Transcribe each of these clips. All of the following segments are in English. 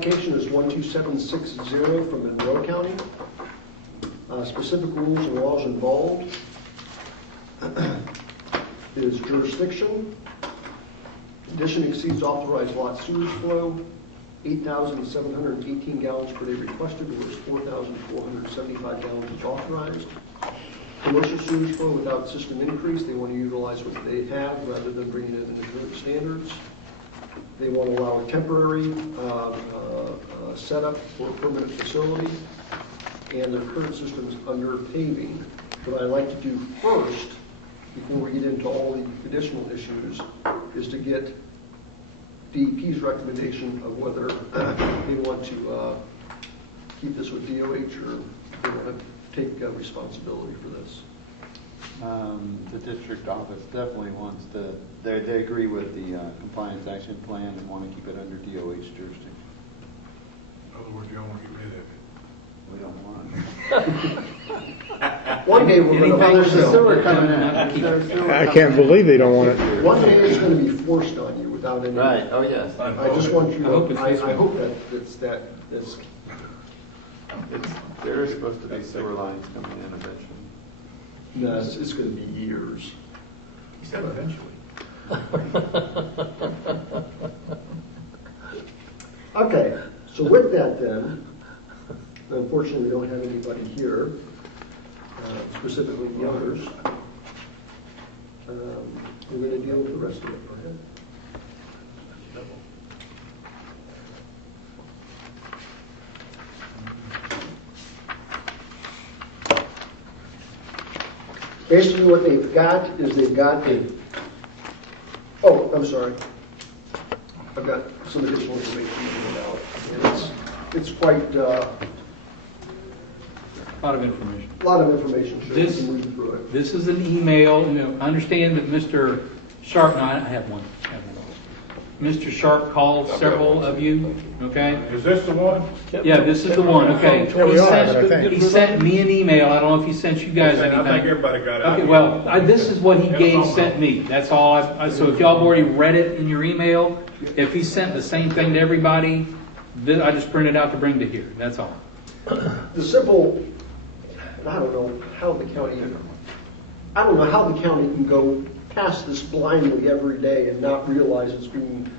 Application is 12760 from Monroe County. Specific rules and laws involved is jurisdiction. Addition exceeds authorized lot sewage flow. 8,718 gallons per day requested, whereas 4,475 gallons is authorized. Commercial sewage flow without system increase. They want to utilize what they have rather than bringing it into current standards. They want to allow a temporary setup for a permanent facility, and their current system is under paving. What I'd like to do first, before we get into all the additional issues, is to get DEP's recommendation of whether they want to keep this with DOH or they want to take responsibility for this. The district office definitely wants to, they agree with the compliance action plan and want to keep it under DOH jurisdiction. In other words, you don't want to get rid of it. We don't want it. One day we're going to Anything with the sewer it. coming in. I can't believe they don't want it. One day it's going to be forced on you without any. Right, oh yes. I just want you to, I hope that it's. There is supposed to be sewer lines coming in eventually. No, it's going to be years. He said eventually. Okay, so with that then, unfortunately we don't have anybody here, specifically the others. We're going to deal with the rest of it. Go ahead. Basically what they've got is they've got a, oh, I'm sorry. I've got some additional information about it. And it's quite a lot of information. A lot of information. Sure, This, we can read through it. this is an email. You know, I understand that Mr. Sharp, no, I have one. Mr. Sharp called several of you, okay? Is this the one? Yeah, this is the one, okay. He sent me an email. I don't know if he sent you guys anything. I think everybody got it. Okay, well, this is what he sent me. That's all. So if y'all have already read it in your email, if he sent the same thing to everybody, I just printed out to bring to here. That's all. The simple, I don't know how the county can go past this blindly every day and not realize it's being.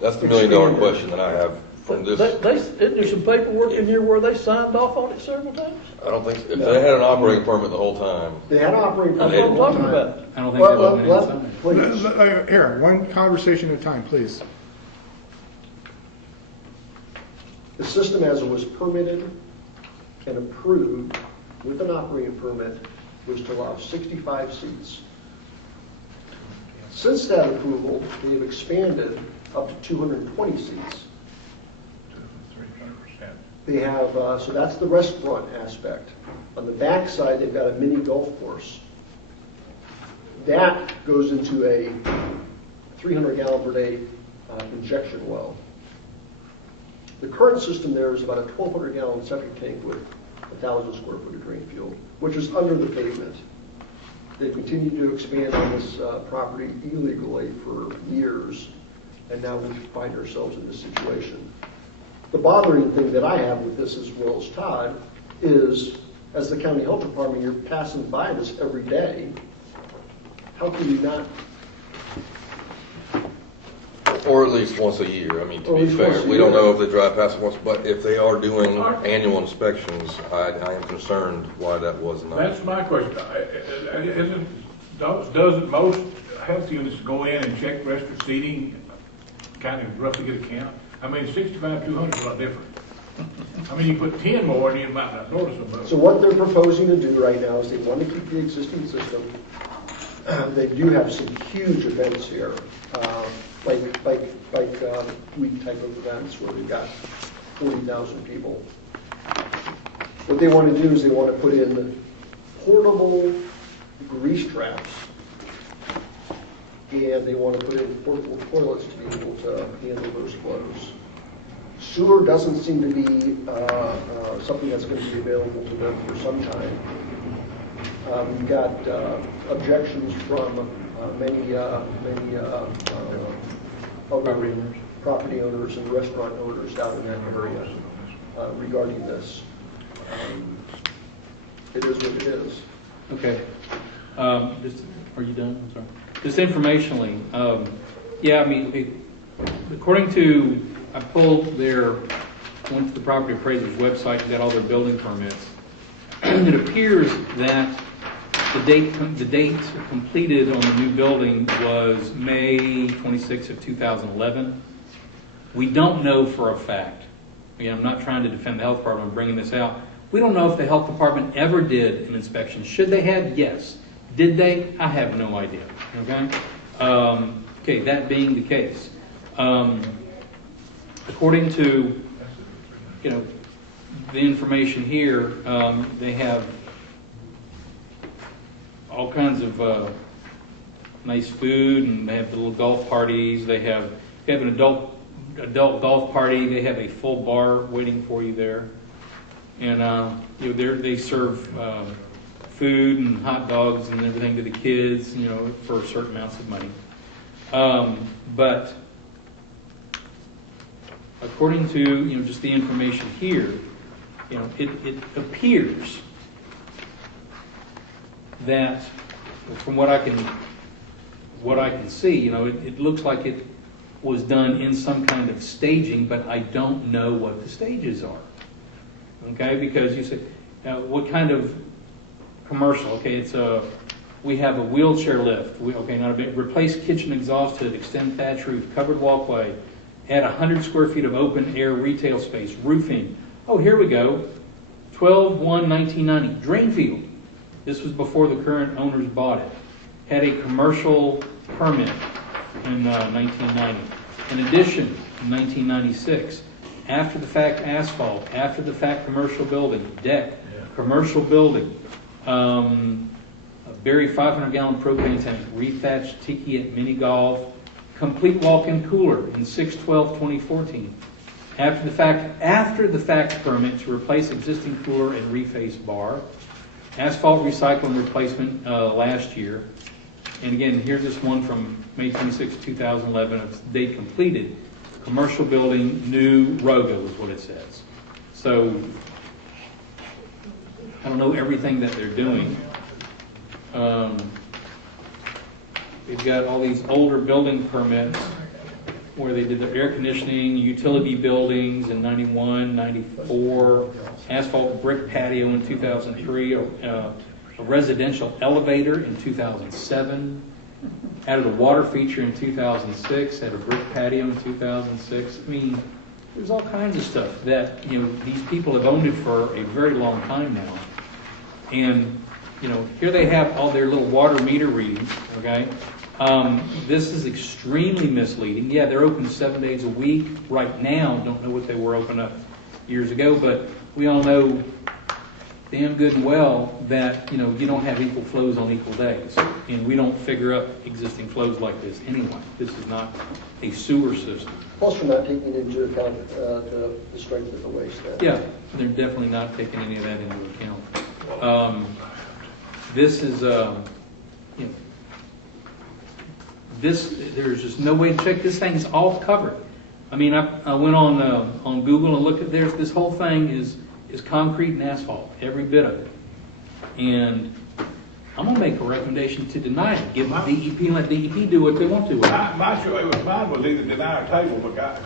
That's the $1,000,000 question that I have from this. Isn't there some paperwork in here where they signed off on it several times? I don't think so. If they had an operating permit the whole time. They had an operating That's permit. what I'm talking about. I don't think they're looking Please. Aaron, one conversation at a time, please. The system as it was permitted and approved with an operating permit was to allow 65 seats. Since that approval, they have expanded up to 220 seats. 300%. They have, so that's the restaurant aspect. On the back side, they've got a mini golf course. That goes into a 300 gallon per day injection well. The current system there is about a 1,200 gallon septic tank with 1,000 square foot of drain field, which is under the pavement. They've continued to expand on this property illegally for years, and now we find ourselves in this situation. The bothering thing that I have with this as well as Todd is, as the county health department, you're passing by this every day. How can you not? Or at least once a year. I mean, to be fair, we don't know if they drive past it once, but if they are doing annual inspections, I am concerned why that was not. That's my question. Doesn't most health units go in and check the rest of seating, kind of roughly get a count? I mean, 65, 200 is a lot different. I mean, you put 10 more and you might not notice them. So what they're proposing to do right now is they want to keep the existing system. They do have some huge events here, like week type of events where we've got 40,000 people. What they want to do is they want to put in portable grease traps, and they want to put in portable toilets to be able to handle those flows. Sewer doesn't seem to be something that's going to be available to them for some time. We've got objections from many property owners and restaurant owners down in that area regarding this. It is what it is. Okay. Are you done? I'm sorry. Just informationally, yeah, I mean, according to, went to the property appraiser's website and got all their building permits. It appears that the date completed on the new building was May 26th of 2011. We don't know for a fact. Again, I'm not trying to defend the health department. I'm bringing this out. We don't know if the health department ever did an inspection. Should they have? Yes. Did they? I have no idea. Okay. Okay. That being the case, according to the information here, they have all kinds of nice food, and they have the little golf parties. They have an adult golf party. They have a full bar waiting for you there, and they serve food and hot dogs and everything to the kids, for certain amounts of money. But according to just the information here, it appears that from what I can see, it looks like it was done in some kind of staging, but I don't know what the stages are. Okay, because you say, what kind of commercial? Okay, we have a wheelchair lift. Replace kitchen exhaust hood, extend thatch roof, covered walkway, add 100 square feet of open air retail space, roofing. Oh, here we go. 12/1/1990, Drainfield. This was before the current owners bought it. Had a commercial permit in 1990. In addition, in 1996, after the fact asphalt, after the fact commercial building, deck, commercial building, Berry 500-gallon propane tank, rethatched tiki at mini golf, complete walk-in cooler in 6/12/2014. After the fact permit to replace existing cooler and reface bar, asphalt recycling replacement last year, and again here's this one from May 26, 2011. It's date completed. Commercial building, new Rogo is what it says. So I don't know everything that they're doing. They've got all these older building permits where they did the air conditioning, utility buildings in 91, 94, asphalt brick patio in 2003, a residential elevator in 2007, added a water feature in 2006, had a brick patio in 2006. I mean, there's all kinds of stuff that, these people have owned it for a very long time now. And, here they have all their little water meter readings, okay? This is extremely misleading. Yeah, they're open 7 days a week right now. Don't know what they were open up years ago, but we all know damn good and well that, you don't have equal flows on equal days. And we don't figure up existing flows like this anyway. This is not a sewer system. Plus, we're not taking into account the strength of the waste. Yeah, they're definitely not taking any of that into account. This is, there's just no way to check. This thing's all covered. I mean, I went on Google and looked at this whole thing is concrete and asphalt, every bit of it. And I'm going to make a recommendation to deny it. Give the DEP and let DEP do what they want to with it. Mine was either deny or table, because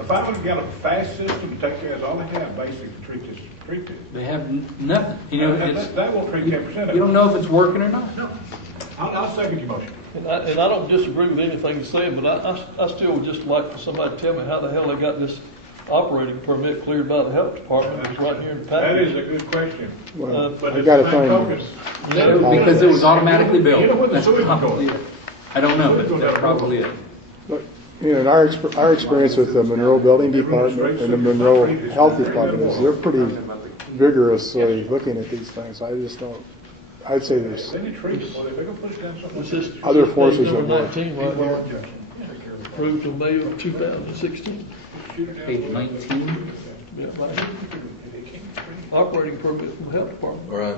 if I would have got a fast system to take care of all they have, basically to treat this. They have nothing. That won't treat 10% of it. You don't know if it's working or not. No. I'll second your motion. And I don't disagree with anything you said, but I still would just like for somebody to tell me how the hell they got this operating permit cleared by the health department. It's right here in the That package. is a good question. Well, But I it's gotta the same find focus. Because it was automatically billed. You know where the That's sewage is probably going. it. I don't know, but that's probably it. But, in our experience with the Monroe Building Department and the Monroe Health Department is they're pretty vigorously looking at these things. I just don't, I'd say there's Then you treat it, well, if they're gonna put it down somewhere. It's just other forces number at work. 19 right here, approved in May of 2016. Page 19. Yeah, right here. Operating permit from the health department. All right.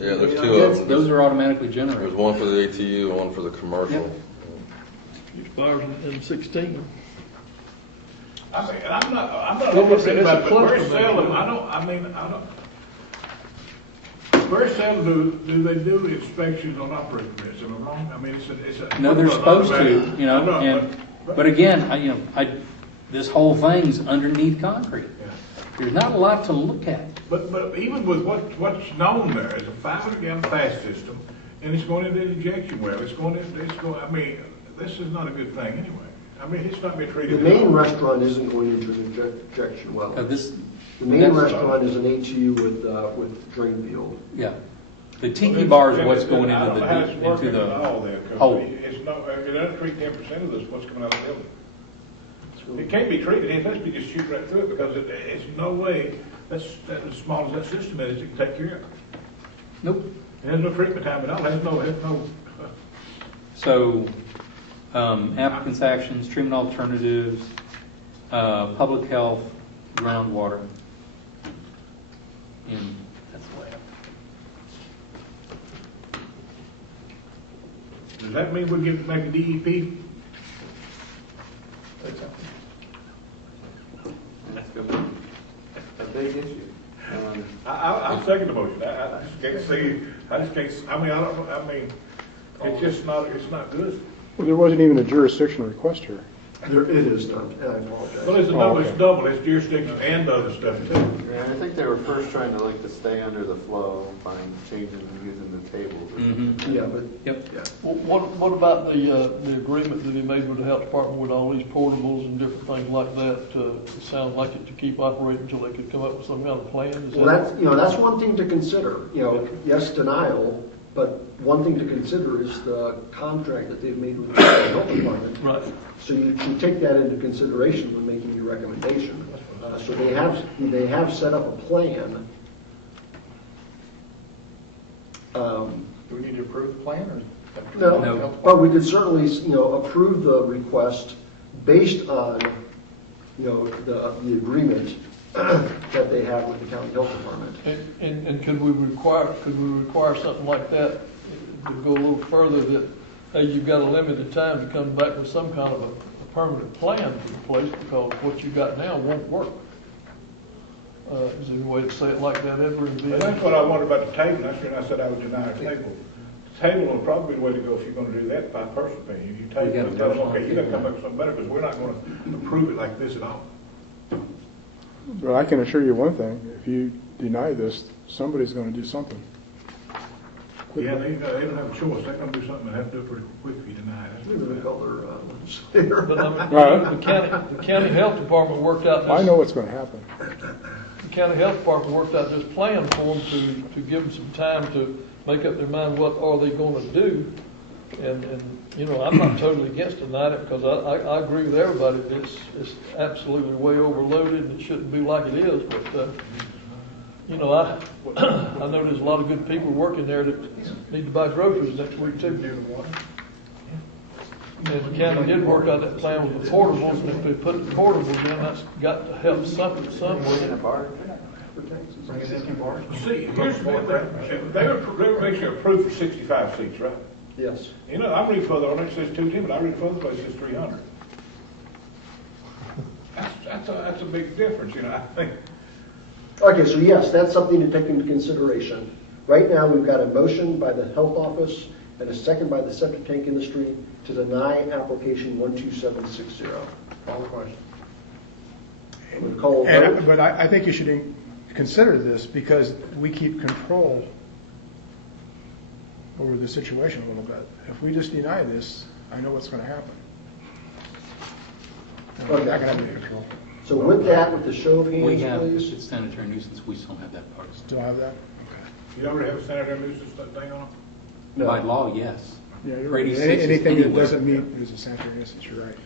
Yeah, there's two of them. Those are automatically There's generated. one for the ATU and one for the commercial. Yep. Expires in 16. I mean, I'm not Well, it's upset a about it, but very cluster, seldom, maybe. very seldom do they do inspections on operating permits, am I wrong? I mean, it's a. No, they're supposed to, you know, I and, but again, this whole thing's underneath concrete. Yeah. There's not a lot to look at. But even with what's known there is a 500-gallon fast system, and it's going into the injection well, I mean, this is not a good thing anyway. I mean, it's not being The treated. main restaurant isn't going into an injection well. The main restaurant is an HU with drain field. Yeah. The tiki bar is what's going I don't know how it's into working the, at all there, 'cause oh. it's not, it doesn't treat 10% of this, what's coming out of the building. It can't be treated, it has to be just shoot right through it, because it's no way, that's as small as that system is, it can take care of it. Nope. It has no treatment time at all, it has no. So, applicants' actions, treatment alternatives, public health, groundwater. And that's the way Does that mean we get make a DEP? That's a big issue. I'll second the motion, I just can't see, it's not good. Well, there wasn't even a jurisdiction request here. There, it is done, and I apologize. Well, it's double, it's jurisdiction and other stuff too. Yeah, I think they were first trying to stay under the flow by changing, using the tables. or something. Yeah, but, Yep. yeah. Well, what about the agreement that he made with the health department with all these portables and different things like that? It sounds like it to keep operating until they could come up with some kind of plan. Is Well, that's one thing to consider. Yes, denial, but one thing to consider is the contract that they've made with the health department. Right. So you can take that into consideration when making your recommendation. So they have set up a plan. Do we need to approve the plan or? No, but we could certainly, approve the request based on, the agreement that they have with the county health department. And could we require something like that to go a little further, that, hey, you've got a limited time to come back with some kind of a permanent plan in place, because what you got now won't work? Is there any way to say it like that, Edward? And that's what I wondered about the table, that's when I said I would deny a table. Table will probably be the way to go if you're gonna do that, by personal opinion. You table it and tell them, okay, you gotta come up with something better, because we're not gonna approve it like this at all. But I can assure you one thing, if you deny this, somebody's gonna do something. Yeah, they don't have a choice, they're gonna do something, they have to do it pretty quick if you deny it. That's We're what going it to is. call their legislator. But I mean, Right. the county health department worked out I this, know what's gonna happen. the county health department worked out this plan for them to give them some time to make up their mind what are they gonna do. And I'm not totally against denying it, because I agree with everybody, it's absolutely way overloaded and it shouldn't be like it is, but, I know there's a lot of good people working there that need to buy groceries next week too. And the county did work out that plan with the portables, and if they put the portables in, that's got to help something somewhere. See, here's they were basically approved for 65 seats, right? Yes. I read further on it, it says 210, but I read further, place it says 300. That's a big difference, I think. Okay, so yes, that's something to take into consideration. Right now, we've got a motion by the health office and a second by the septic tank industry to deny application 12760. Call the question. We'll call a vote. But I think you should consider this, because we keep control over the situation a little bit. If we just deny this, I know what's going to happen. We're not going to have any control. So with that, with the show of we hands, have, please. it's sanitary nuisance, we still have that part. Still have that? You already have a sanitary nuisance thing on it? No. By law, yes. Yeah, you're Grade right. 6 is Anything that anywhere. doesn't meet is a sanitary nuisance, you're right.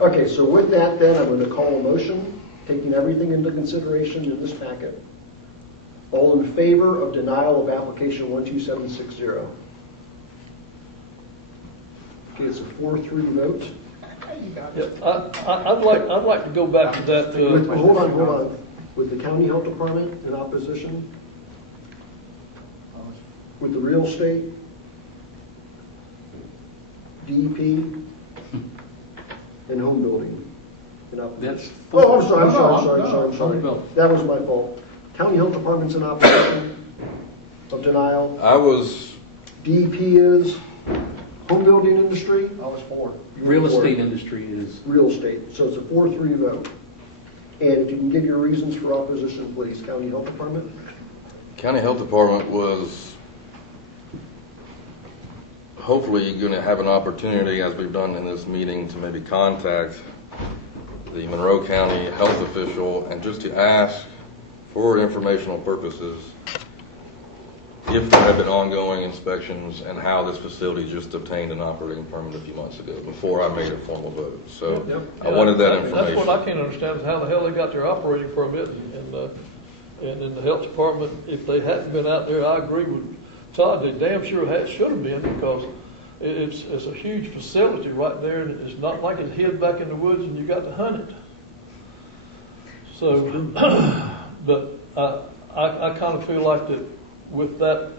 Okay, so with that then, I'm going to call a motion, taking everything into consideration in this packet. All in favor of denial of application 12760? Okay, it's a 4-3 vote. Yeah, I'd like to go back to that, Hold on. With the county health department in opposition? With the real estate? DEP? And home building? in operation. That's- Oh, I'm sorry, I'm No, sorry, no, I'm sorry, no, I'm sorry, I'm no, sorry. no. That was my fault. County Health Department's in operation of denial. I was, DEP is, home building industry, I was for. Real estate industry is, real estate. So it's a 4-3 vote. And if you can give your reasons for opposition, please. County Health Department? County Health Department was hopefully going to have an opportunity, as we've done in this meeting, to maybe contact the Monroe County health official and just to ask for informational purposes if there have been ongoing inspections and how this facility just obtained an operating permit a few months ago before I made a formal vote. So Yep. I wanted that That's what I information. can't understand, is how the hell they got their operating permit, and in the health department, if they hadn't been out there, I agree with Todd, they damn sure should have been, because it's a huge facility right there, and it's not like it's hid back in the woods and you got to hunt it. So, but I kind of feel like that with that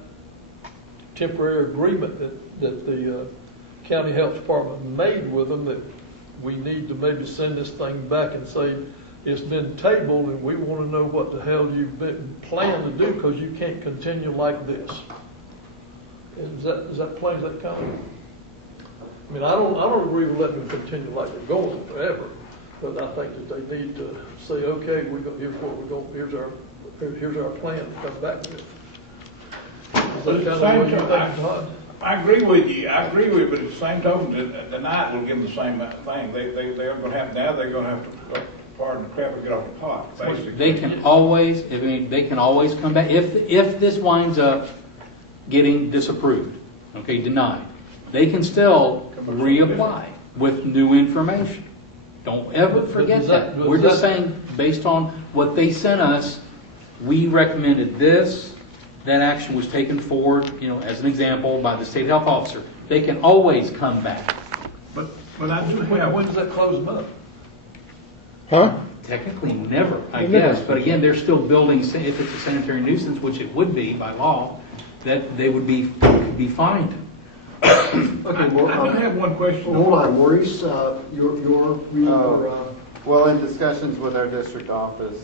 temporary agreement that the county health department made with them, that we need to maybe send this thing back and say, it's been tabled and we want to know what the hell you've been planning to do, because you can't continue like this. Is that plain as that coming? I mean, I don't agree with letting them continue like they're going forever, but I think that they need to say, okay, here's what we're going, here's our plan to come back with. Is that kind of what you think, Todd? I agree with you, but at the same token, the night will give them the same thing. They're gonna have, now they're gonna have to, pardon the crap, and get off the pot, basically. they can always, I mean, they can always come back, if this winds up getting disapproved, okay, denied, they can still reapply with new information. Don't ever forget that. We're just saying, based on what they sent us, we recommended this, that action was taken forward, as an example, by the state health officer. They can always come back. But I do have, When does that close them up? Huh? Technically, never, I Never. guess. But again, they're still building, if it's a sanitary nuisance, which it would be by law, that they would be fined. Okay, I do have one question. hold on, Maurice, your reason for, Well, in discussions with our district office,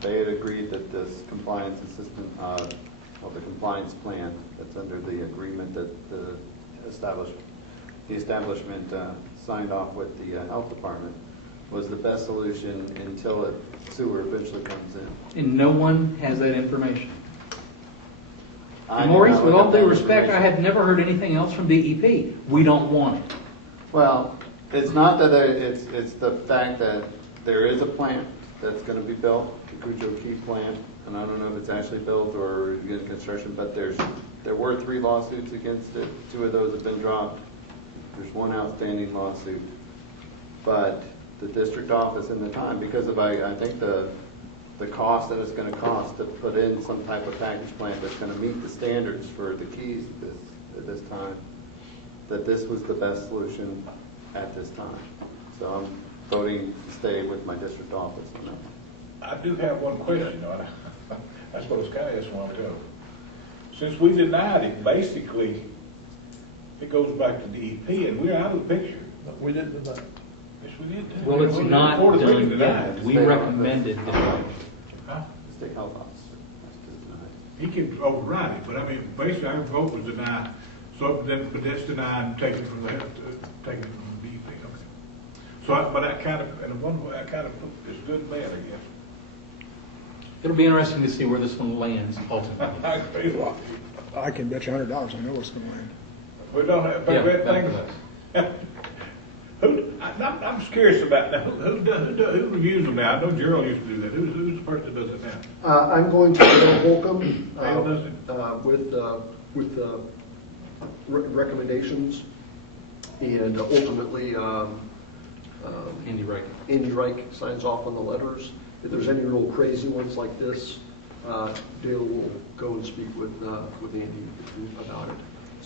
they had agreed that this compliance assistant, the compliance plan that's under the agreement that the establishment signed off with the health department was the best solution until sewer eventually comes in. And no one has that information. I And do Maurice, not with look all at that due respect, I information. have never heard anything else from DEP. We don't want it. Well, it's not that it's the fact that there is a plant that's going to be built, the Cujo Key plant, and I don't know if it's actually built or in construction, but there were 3 lawsuits against it. 2 of those have been dropped. There's 1 outstanding lawsuit. But the district office in the time, because of, I think the cost that it's going to cost to put in some type of package plant that's going to meet the standards for the keys at this time, that this was the best solution at this time. So I'm voting to stay with my district office on that one. I do have one question on it. I suppose kind of asked one ago. Since we denied it, basically, it goes back to DEP, and we're out of the picture. No, we didn't deny it. Yes, we did. too. Well, it's We not reported we done denied yet. it. We recommended that. Huh? The state health officer has to deny it. He can override it, but I mean, basically, our vote was denied, so then, but that's denied, taken from the health, taken from the DEP. Okay. So, but I kind of, in one way, I kind of, it's good and bad, I guess. It'll be interesting to see where this one lands ultimately. I agree with you. I can bet you $100 I know what's going to land. We don't have, Yeah, bad back things. I'm just curious about that. Who reviews them now? I know Gerald used to do that. Who's the person that does it now? I'm going to Bill Holcomb Bill does it? with recommendations, and ultimately Andy Reich. Andy Reich signs off on the letters. If there's any real crazy ones like this, Dale will go and speak with Andy about it.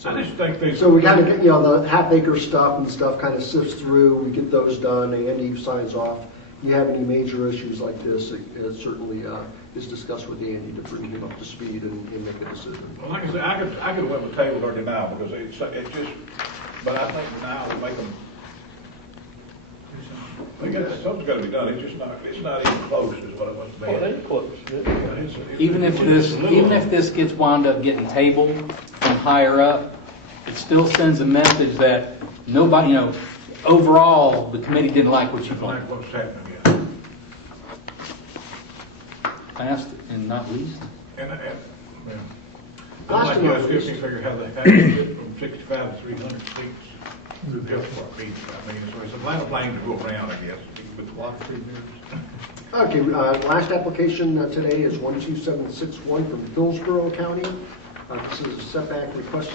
I just think they. So we kind of get, the half-acre stuff and stuff kind of sifts through, we get those done, Andy signs off. You have any major issues like this, it certainly is discussed with Andy to bring him up to speed and make a decision. Well, like I said, I could went with table or denial because it's just, but I think denial will make them. Something's gotta be done, it's not even close is what it must be. Well, they close, yeah. Even if this gets wound up getting tabled from higher up, it still sends a message that nobody, overall, the committee didn't like what you Like did. what's happening, yeah. Last and not least, And, yeah. Last I'd and like not to see if least. they figure how they get from 65 to 300 seats through the health department. I mean, so it's a lot of planes to go around, I guess, with a lot of free minutes. Okay, last application today is 12761 from Hillsborough County. This is a setback request